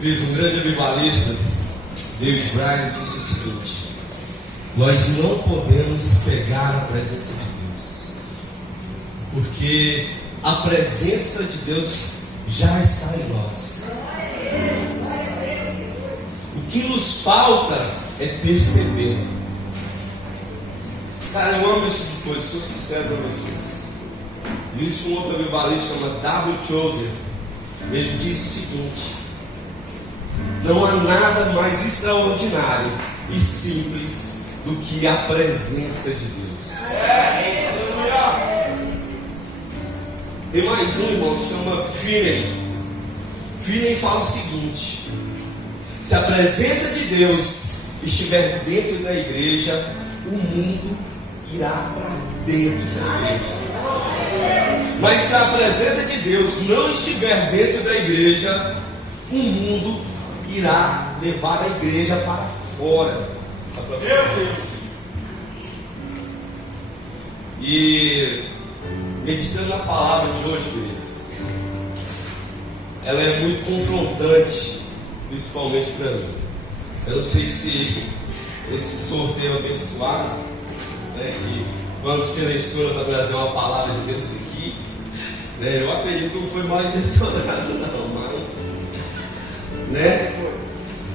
Fiz um grande avivalista, David Bryan, disse o seguinte: nós não podemos pegar a presença de Deus, porque a presença de Deus já está em nós. O que nos falta é perceber. Cara, eu amo esse tipo de coisa, sou sincero para vocês. Existe um outro avivalista chamado W. Tozer. Ele diz o seguinte: não há nada mais extraordinário e simples do que a presença de Deus. Tem mais um, irmão, que se chama Finney. Finney fala o seguinte: se a presença de Deus estiver dentro da igreja, o mundo irá para dentro da igreja. Mas se a presença de Deus não estiver dentro da igreja, o mundo irá levar a igreja para fora. E meditando na palavra de hoje, queridos, ela é muito confrontante, principalmente para mim. Eu não sei se esse sorteio abençoado, né, que quando seleciona para trazer uma palavra de Deus aqui, né, eu acredito que não foi mal intencionado não, mas, né,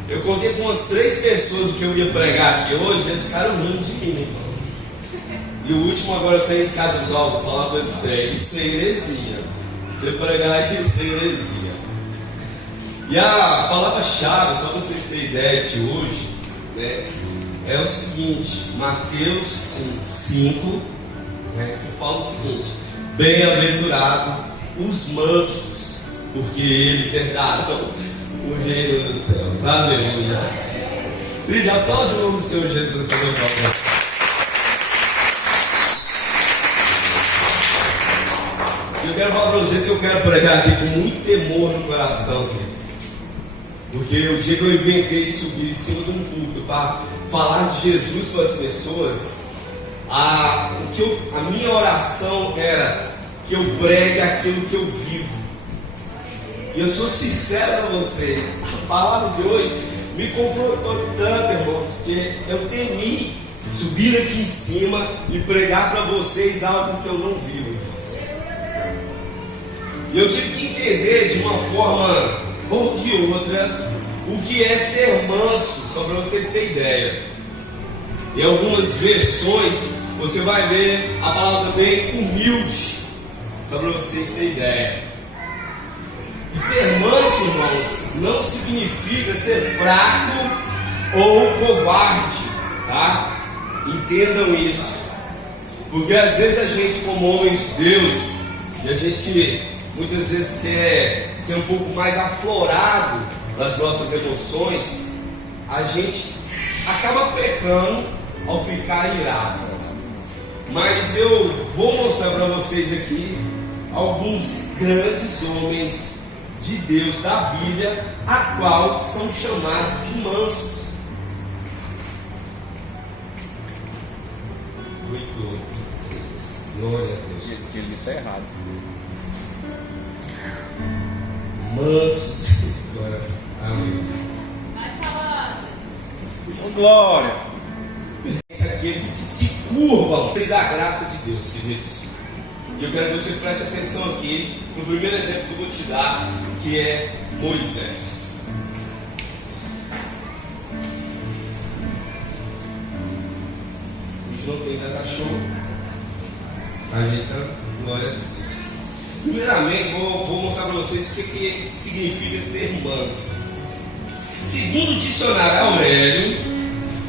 eu contei com umas 3 pessoas que eu ia pregar aqui hoje, eles ficaram rindo de mim, irmão. E o último, agora eu saí de casa, pessoal, vou falar uma coisa pra você: isso é heresia. Você pregar isso é heresia. E a palavra-chave, só para vocês terem ideia de hoje, né, é o seguinte: Mateus 5, né, que fala o seguinte: bem-aventurado os mansos, porque eles herdarão o reino dos céus. Aleluia. Querido, aplaude o nome do Senhor Jesus. Eu quero falar para vocês que eu quero pregar aqui com muito temor no coração, queridos. Porque o dia que eu inventei de subir em cima de um culto para falar de Jesus para as pessoas, a minha oração era que eu pregue aquilo que eu vivo. E eu sou sincero para vocês, a palavra de hoje me confrontou tanto, irmãos, que eu temi subir aqui em cima e pregar para vocês algo que eu não vivo, irmãos. E eu tive que entender de uma forma ou de outra o que é ser manso, só para vocês terem ideia. Em algumas versões você vai ver a palavra também humilde, só para vocês terem ideia. E ser manso, irmãos, não significa ser fraco ou covarde, tá? Entendam isso. Porque às vezes a gente, como homens de Deus, e a gente que muitas vezes quer ser um pouco mais aflorado nas nossas emoções, a gente acaba pecando ao ficar irado. Mas eu vou mostrar para vocês aqui alguns grandes homens de Deus da Bíblia, a qual são chamados de mansos. Glória a Deus. Que ele está errado. Mansos. Glória. Amém. Vai falando. Oh, glória. Aqueles que se curvam da graça de Deus, queridos. E eu quero que você preste atenção aqui no primeiro exemplo que eu vou te dar, que é Moisés. A gente não tem da cachorro. Ajeitando, glória a Deus. Primeiramente, vou mostrar para vocês o que significa ser manso. Segundo o dicionário Aurélio,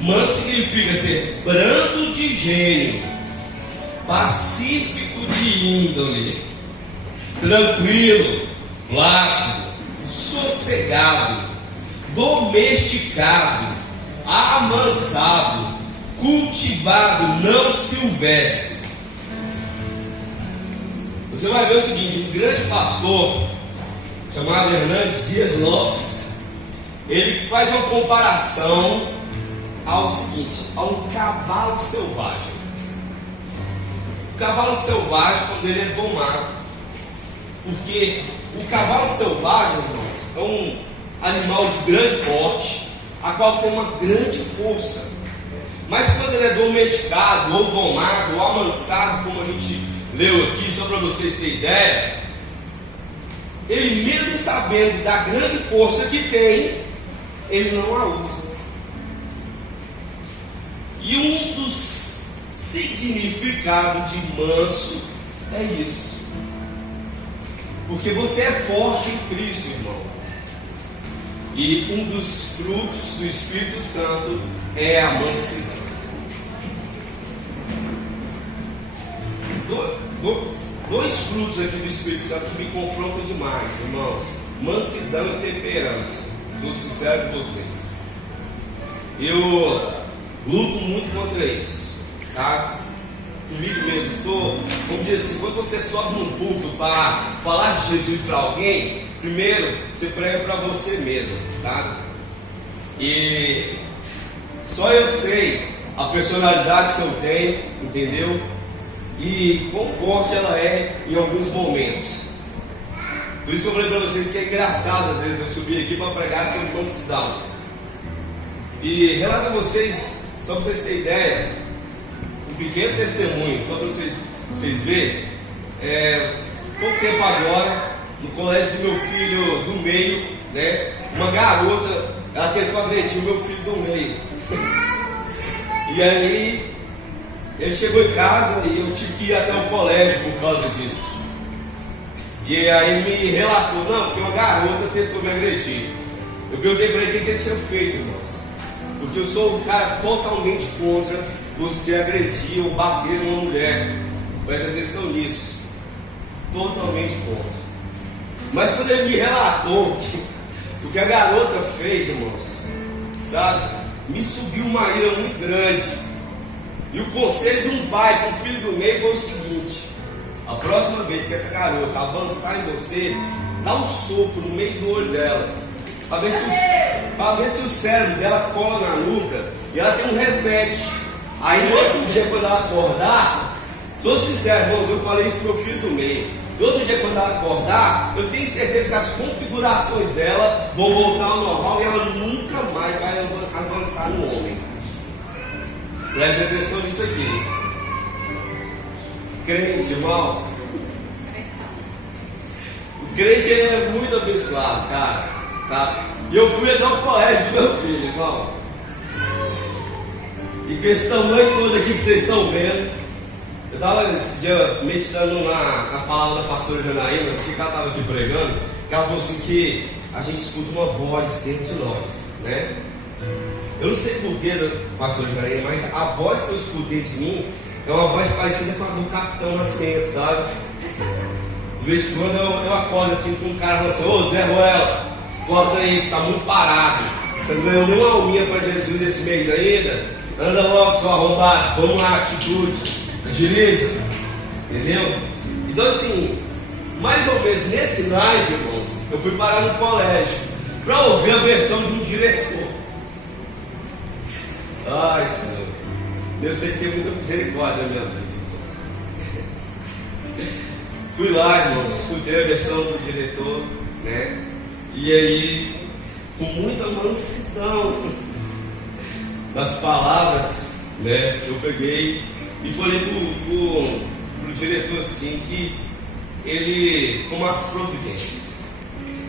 manso significa ser brando de gênio, pacífico de índole, tranquilo, plácido, sossegado, domesticado, amansado, cultivado, não silvestre. Você vai ver o seguinte: um grande pastor chamado Hernandes Dias Lopes, ele faz uma comparação ao seguinte, a um cavalo selvagem. O cavalo selvagem, quando ele é domado, porque o cavalo selvagem, irmão, animal de grande porte, a qual tem uma grande força. Mas quando ele é domesticado, ou domado, ou amansado, como a gente leu aqui, só para vocês terem ideia, ele mesmo sabendo da grande força que tem, ele não a usa. E um dos significados de manso é isso. Porque você é forte em Cristo, irmão. E um dos frutos do Espírito Santo é a mansidão. Dois frutos aqui do Espírito Santo que me confrontam demais, irmãos: mansidão e temperança. Sou sincero com vocês. Eu luto muito contra isso, sabe? Comigo mesmo. Vamos dizer assim, quando você sobe num púlpito para falar de Jesus para alguém, primeiro você prega para você mesmo, sabe? E só eu sei a personalidade que eu tenho, entendeu? E quão forte ela é em alguns momentos. Por isso que eu falei para vocês que é engraçado às vezes eu subir aqui para pregar sobre mansidão. E relato a vocês, só para vocês terem ideia, um pequeno testemunho, só para vocês verem. Pouco tempo agora, no colégio do meu filho do meio, né, uma garota, ela tentou agredir o meu filho do meio. E aí ele chegou em casa e eu tive que ir até o colégio por causa disso. E aí me relatou: não, porque uma garota tentou me agredir. Eu perguntei para ele o que ele tinha feito, irmãos. Porque eu sou um cara totalmente contra você agredir ou bater numa mulher. Preste atenção nisso. Totalmente contra. Mas quando ele me relatou o que a garota fez, irmãos, sabe, me subiu uma ira muito grande. E o conselho de um pai com o filho do meio foi o seguinte: a próxima vez que essa garota avançar em você, dá um soco no meio do olho dela, para ver se o cérebro dela cola na nuca e ela tem um reset. Aí no outro dia, quando ela acordar, sou sincero, irmãos, eu falei isso pro meu filho do meio. No outro dia, quando ela acordar, eu tenho certeza que as configurações dela vão voltar ao normal e ela nunca mais vai avançar no homem. Preste atenção nisso aqui. Crente, irmão. O crente é muito abençoado, cara, sabe? E eu fui até o colégio do meu filho, irmão. E com esse tamanho todo aqui que vocês estão vendo, eu estava esse dia meditando na palavra da pastora Janaína, que ela estava aqui pregando, que ela falou assim que a gente escuta uma voz dentro de nós, né? Eu não sei porquê, pastor Janaína, mas a voz que eu escuto dentro de mim é uma voz parecida com a do Capitão Nascimento, sabe? De vez em quando eu acordo assim com um cara e falo assim: ô Zé Ruela, corta aí, você está muito parado. Você não ganhou nenhuma alminha para Jesus esse mês ainda? Anda logo, seu arrombado, vamos lá, atitude, agiliza, entendeu? Então assim, mais ou menos nesse naipe, irmãos, eu fui parar no colégio para ouvir a versão de um diretor. Ai, Senhor, Deus tem que ter muita misericórdia na minha vida. Fui lá, irmãos, escutei a versão do diretor, né? E aí, com muita mansidão das palavras, né? Eu peguei e falei pro diretor assim que ele, com as providências,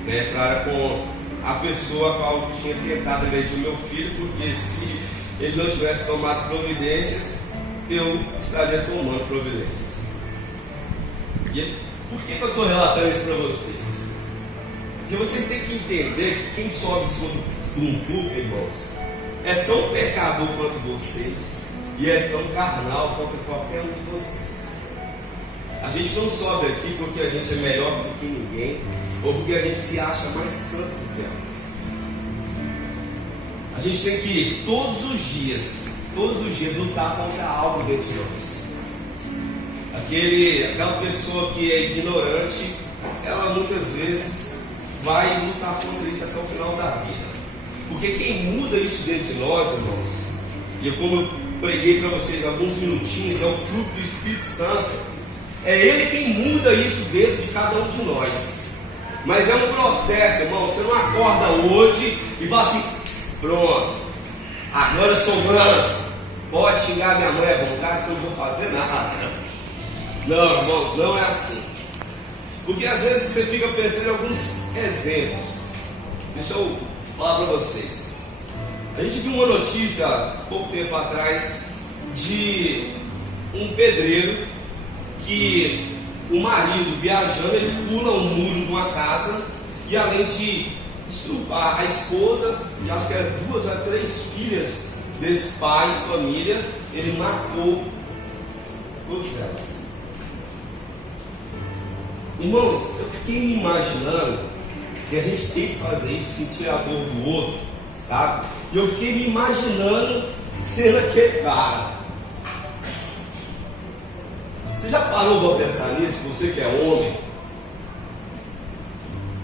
né? Para com a pessoa a qual tinha tentado agredir o meu filho, porque se ele não tivesse tomado providências, eu estaria tomando providências. E por que eu estou relatando isso para vocês? Porque vocês têm que entender que quem sobe em cima de um púlpito, irmãos, é tão pecador quanto vocês e é tão carnal quanto qualquer um de vocês. A gente não sobe aqui porque a gente é melhor do que ninguém ou porque a gente se acha mais santo do que ela. A gente tem que todos os dias lutar contra algo dentro de nós. Aquela pessoa que é ignorante, ela muitas vezes vai lutar contra isso até o final da vida. Porque quem muda isso dentro de nós, irmãos, e como eu preguei para vocês há alguns minutinhos, é o fruto do Espírito Santo. É Ele quem muda isso dentro de cada um de nós. Mas é um processo, irmão. Você não acorda hoje e fala assim: pronto, agora eu sou manso, pode xingar minha mãe à vontade que eu não vou fazer nada. Não, irmãos, não é assim. Porque às vezes você fica pensando em alguns exemplos. Deixa eu falar para vocês. A gente viu uma notícia há pouco tempo atrás de um pedreiro que o marido viajando, ele pula um muro de uma casa e além de estrupar a esposa e acho que eram 2 a 3 filhas desse pai e família, ele matou todas elas. Irmãos, eu fiquei me imaginando que a gente tem que fazer isso, sentir a dor do outro, sabe? E eu fiquei me imaginando sendo aquele cara. Você já parou para pensar nisso? Você que é homem,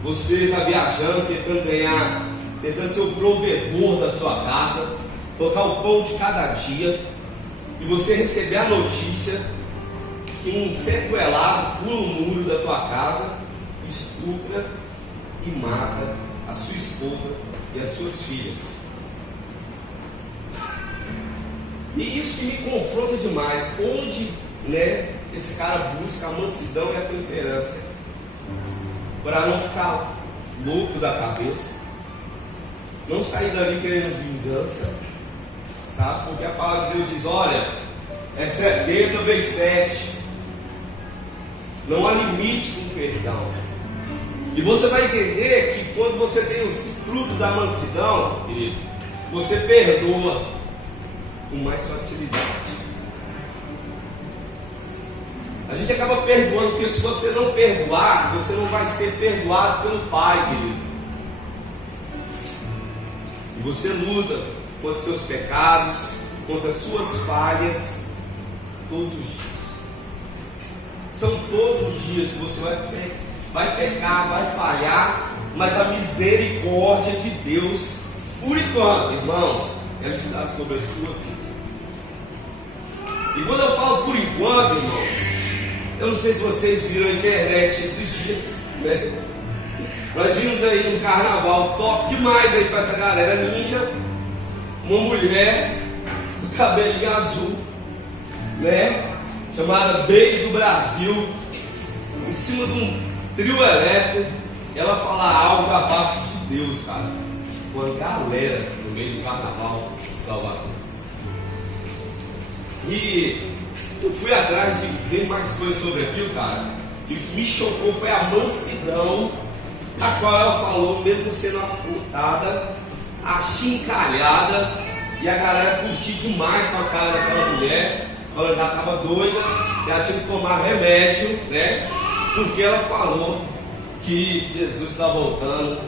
você está viajando, tentando ser o provedor da sua casa, tocar o pão de cada dia, e você receber a notícia que um sequelado pula o muro da tua casa, estupra e mata a sua esposa e as suas filhas. E isso que me confronta demais. Onde, esse cara busca a mansidão e a temperança para não ficar louco da cabeça, não sair dali querendo vingança, sabe? Porque a palavra de Deus diz: olha, é 70 vezes 7. Não há limite com o perdão. E você vai entender que quando você tem o fruto da mansidão, querido, você perdoa com mais facilidade. A gente acaba perdoando, porque se você não perdoar, você não vai ser perdoado pelo Pai, querido. E você luta contra seus pecados, contra suas falhas, todos os dias. São todos os dias que você vai pecar, vai falhar, mas a misericórdia de Deus, por enquanto, irmãos, ela está sobre a sua vida. E quando eu falo por enquanto, irmãos, eu não sei se vocês viram a internet esses dias, né? Nós vimos aí no carnaval, top demais aí para essa galera ninja, uma mulher do cabelinho azul, chamada Baby do Brasil, em cima de um trio elétrico, ela fala algo da parte de Deus, cara. Uma galera no meio do carnaval de Salvador. E eu fui atrás de ver mais coisas sobre aquilo, cara. E o que me chocou foi a mansidão a qual ela falou, mesmo sendo afrontada, achincalhada, e a galera curtiu demais com a cara daquela mulher. Ela já estava doida, já tinha que tomar remédio, porque ela falou que Jesus está voltando,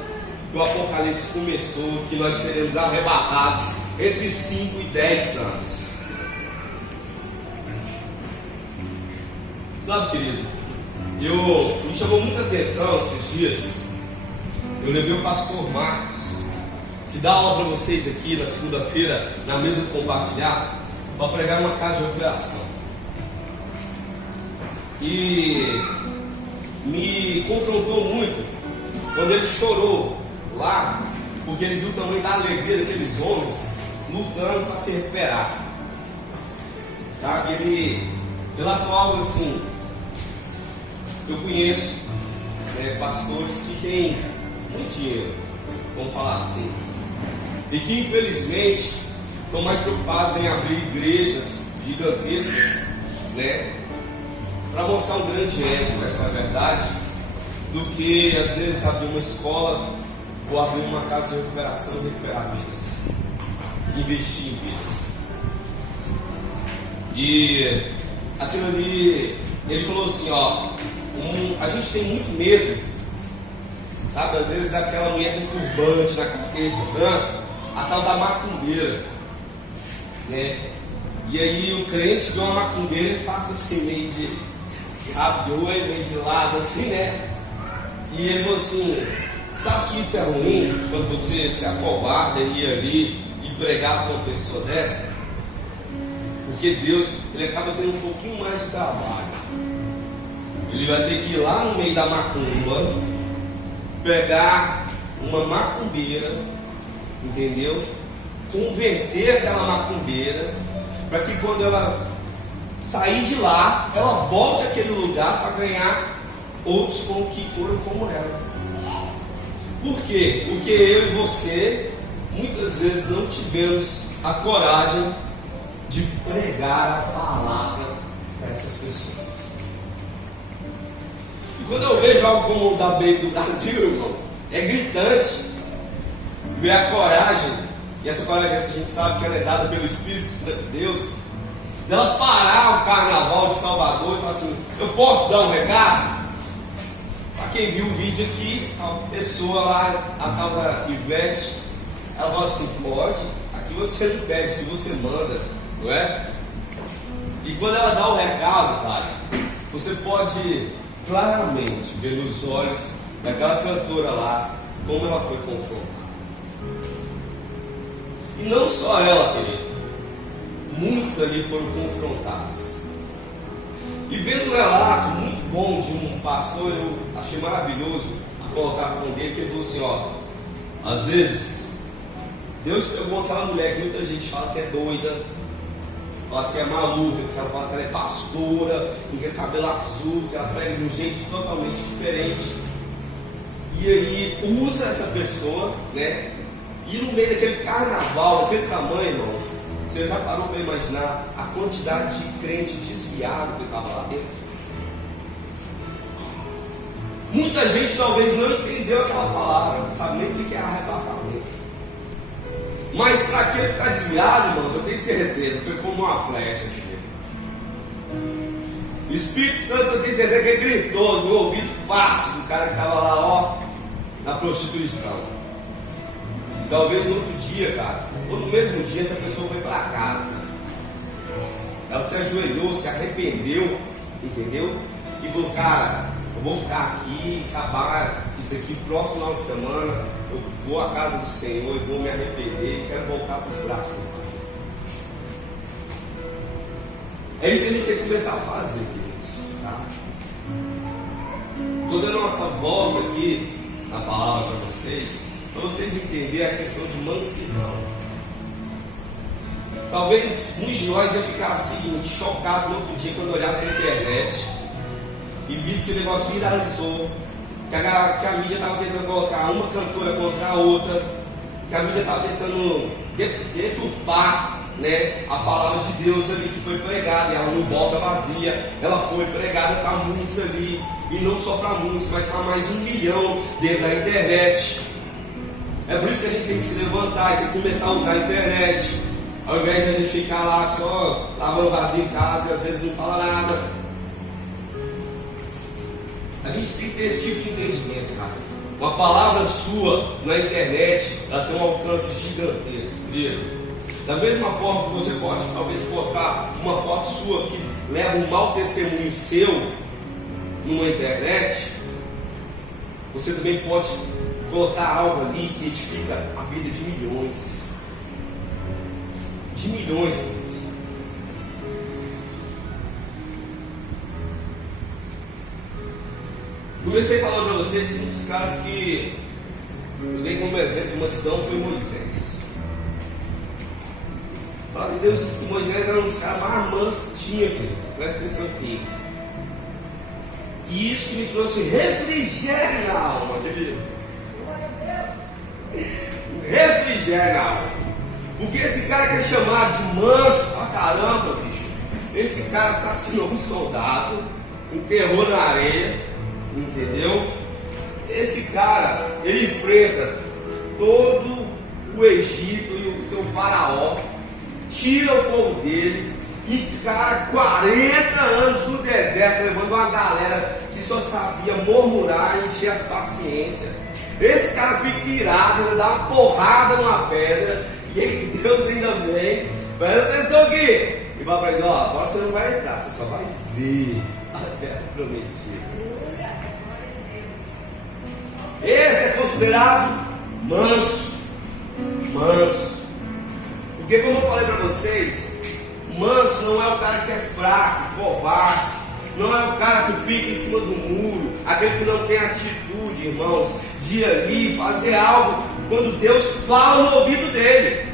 que o Apocalipse começou, que nós seremos arrebatados entre 5 e 10 anos. Sabe, querido, me chamou muita atenção esses dias. Eu levei o pastor Marcos, que dá aula para vocês aqui na segunda-feira, na mesa de compartilhar, para pregar uma casa de recuperação. E me confrontou muito quando ele chorou lá, porque ele viu o tamanho da alegria daqueles homens lutando para se recuperar. Sabe, ele relatou algo assim. Eu conheço pastores que têm muito dinheiro, vamos falar assim, e que infelizmente estão mais preocupados em abrir igrejas gigantescas, para mostrar um grande ego, essa é a verdade, do que às vezes abrir uma escola ou abrir uma casa de recuperação e recuperar vidas, investir em vidas. E aquilo ali, ele falou assim, a gente tem muito medo, sabe, às vezes aquela mulher com turbante na cabeça, a tal da macumbeira, e aí o crente vê uma macumbeira e passa assim meio de rabiou, meio de lado assim, e ele falou assim: sabe que isso é ruim quando você se acovarda e ir ali e pregar para uma pessoa dessa? Porque Deus, ele acaba tendo um pouquinho mais de trabalho. Ele vai ter que ir lá no meio da macumba pegar uma macumbeira, entendeu? Converter aquela macumbeira, para que quando ela sair de lá, ela volte àquele lugar para ganhar outros como que foram como ela. Por quê? Porque eu e você muitas vezes não tivemos a coragem de pregar a palavra para essas pessoas. E quando eu vejo algo como o da Baby do Brasil, irmãos, é gritante ver a coragem, e essa coragem a gente sabe que ela é dada pelo Espírito Santo de Deus, dela parar o carnaval de Salvador e falar assim: eu posso dar um recado? Para quem viu o vídeo aqui, a pessoa lá, a tal da Ivete, ela fala assim: pode, aqui você não pede, aqui você manda, não é? E quando ela dá o recado, cara, você pode claramente ver nos olhos daquela cantora lá como ela foi confrontada. E não só ela, querido, muitos ali foram confrontados. E vendo um relato muito bom de um pastor, eu achei maravilhoso a colocação dele, que ele falou assim: ó, às vezes Deus pegou aquela mulher que muita gente fala que é doida, fala que é maluca, que ela fala que ela é pastora, que tem cabelo azul, que ela prega de um jeito totalmente diferente, e ele usa essa pessoa, né? E no meio daquele carnaval, daquele tamanho, irmãos, você já parou para imaginar a quantidade de crente desviado que estava lá dentro? Muita gente talvez não entendeu aquela palavra, não sabe nem o que é arrebatamento. Mas para aquele que está desviado, irmãos, eu tenho certeza, foi como uma flecha. O Espírito Santo, eu tenho certeza que ele gritou no ouvido fácil do cara que estava lá, ó, na prostituição. Talvez no outro dia, cara, ou no mesmo dia, essa pessoa foi para casa. Ela se ajoelhou, se arrependeu, entendeu? E falou: cara, eu vou ficar aqui, acabar isso aqui, próximo final de semana, eu vou à casa do Senhor e vou me arrepender e quero voltar para os braços do Pai. É isso que a gente tem que começar a fazer, queridos, tá? Estou dando a nossa volta aqui na palavra para vocês entenderem a questão de mansidão. Talvez muitos de nós iam ficar assim, chocados no outro dia quando olhasse a internet e visse que o negócio viralizou, que a mídia estava tentando colocar uma cantora contra a outra, que a mídia estava tentando deturpar, né, a palavra de Deus ali que foi pregada, e ela não volta vazia, ela foi pregada para muitos ali, e não só para muitos, mas para mais 1 milhão dentro da internet. É por isso que a gente tem que se levantar e tem que começar a usar a internet, ao invés de a gente ficar lá só lavando vazio em casa e às vezes não fala nada. A gente tem que ter esse tipo de entendimento, cara. Uma palavra sua na internet, ela tem um alcance gigantesco, entendeu? Da mesma forma que você pode talvez postar uma foto sua que leva um mau testemunho seu numa internet, você também pode colocar algo ali que edifica a vida de milhões. De milhões, queridos. Comecei falando para vocês que um dos caras que eu dei como exemplo de mansidão foi Moisés. A palavra de Deus diz que Moisés era um dos caras mais mansos que tinha, querido. Presta atenção aqui. E isso que me trouxe refrigério na alma, querido. Refrigério na alma. Porque esse cara que é chamado de manso pra caramba, bicho, esse cara assassinou um soldado, enterrou na areia, entendeu? Esse cara, ele enfrenta todo o Egito e o seu faraó, tira o povo dele, encara 40 anos no deserto, levando uma galera que só sabia murmurar e encher as paciências. Esse cara fica irado, ele dá uma porrada numa pedra, e aí Deus ainda vem, presta atenção aqui, e vai para ele: ó, agora você não vai entrar, você só vai ver a terra prometida. Esse é considerado manso. Manso. Porque, como eu falei para vocês, manso não é o cara que é fraco, covarde, não é o cara que fica em cima do muro, aquele que não tem atitude, irmãos, de ir ali e fazer algo quando Deus fala no ouvido dele.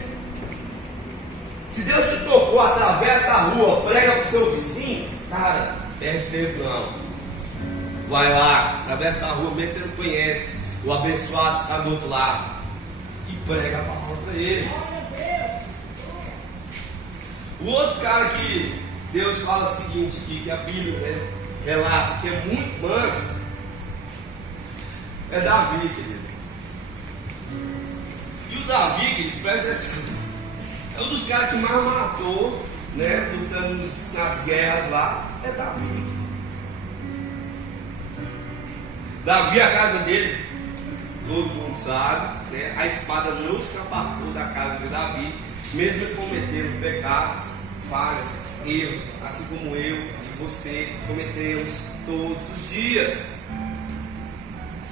Se Deus te tocou, atravessa a rua, prega para o seu vizinho, cara, perde tempo não. Vai lá, atravessa a rua, mesmo que você não conhece, o abençoado que está do outro lado, e prega a palavra para ele. O outro cara que Deus fala o seguinte aqui, que a Bíblia, né, relata que é muito manso, é Davi, querido. E o Davi, querido, presta atenção, é um dos caras que mais matou, né, lutando nas guerras lá, é Davi. Davi, a casa dele, todo mundo sabe, né, a espada não se apartou da casa de Davi, mesmo ele cometendo pecados, falhas, erros, assim como eu e você cometemos todos os dias.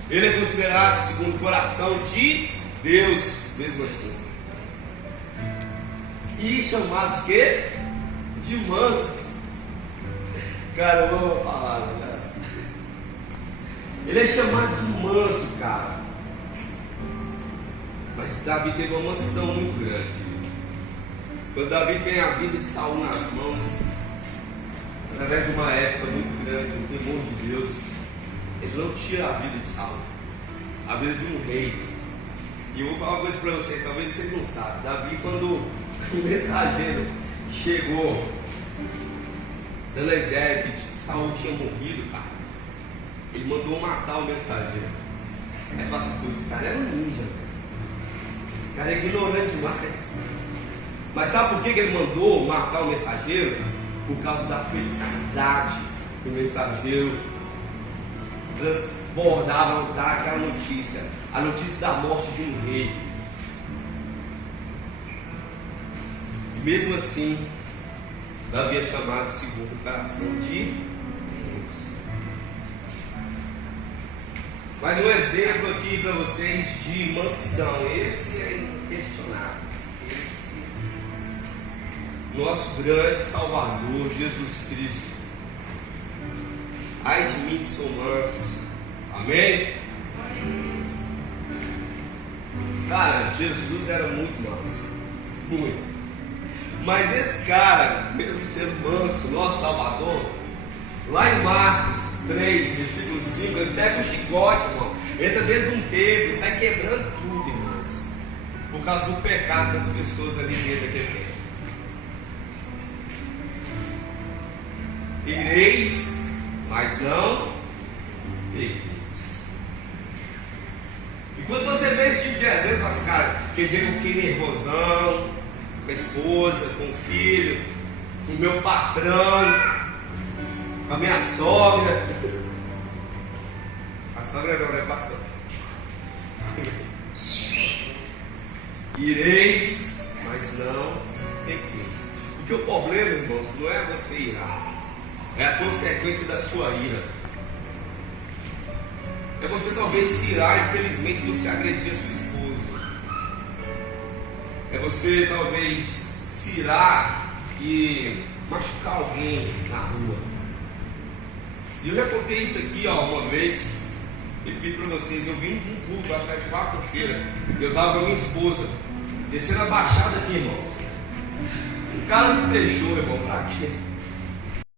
Ele é considerado segundo o coração de Deus, mesmo assim. E chamado de quê? De manso. Cara, eu vou falar, né? Ele é chamado de manso, cara. Mas Davi teve uma mansidão muito grande. Quando Davi tem a vida de Saul nas mãos, através de uma ética muito grande, um temor de Deus, ele não tira a vida de Saul, a vida de um rei. E eu vou falar uma coisa para vocês, talvez vocês não sabem. Davi, quando o mensageiro chegou dando a ideia que Saul tinha morrido, cara, ele mandou matar o mensageiro. Aí fala assim, pô, esse cara era um ninja, esse cara é ignorante demais. Mas sabe por que ele mandou matar o mensageiro? Por causa da felicidade que o mensageiro transbordava, dar aquela notícia, a notícia da morte de um rei. E mesmo assim, Davi é chamado segundo o coração de Deus. Mais um exemplo aqui para vocês de mansidão. Esse é inquestionável. Nosso grande Salvador, Jesus Cristo. Ai de mim que sou manso. Amém? Cara, Jesus era muito manso. Muito. Mas esse cara, mesmo sendo manso, nosso Salvador, lá em Marcos 3, versículo 5, ele pega um chicote, irmão, entra dentro de um templo e sai quebrando tudo, irmãos, por causa do pecado das pessoas ali dentro daquele templo. Ireis, mas não pequeis. E quando você vê esse tipo de exemplo, você fala assim, cara, aquele dia que eu fiquei nervosão, com a esposa, com o filho, com o meu patrão, com a minha sogra. A sogra não é pastor. Ireis, mas não pequeis. Porque o problema, irmãos, não é você irar. É a consequência da sua ira. É você talvez se irar, infelizmente você agredir a sua esposa. É você talvez se irar e machucar alguém na rua. E eu já contei isso aqui uma vez. Repito para vocês, eu vim de um culto, acho que era de quarta-feira. Eu estava com a minha esposa, descendo a baixada aqui, irmãos. O cara me deixou, irmão, pra quê?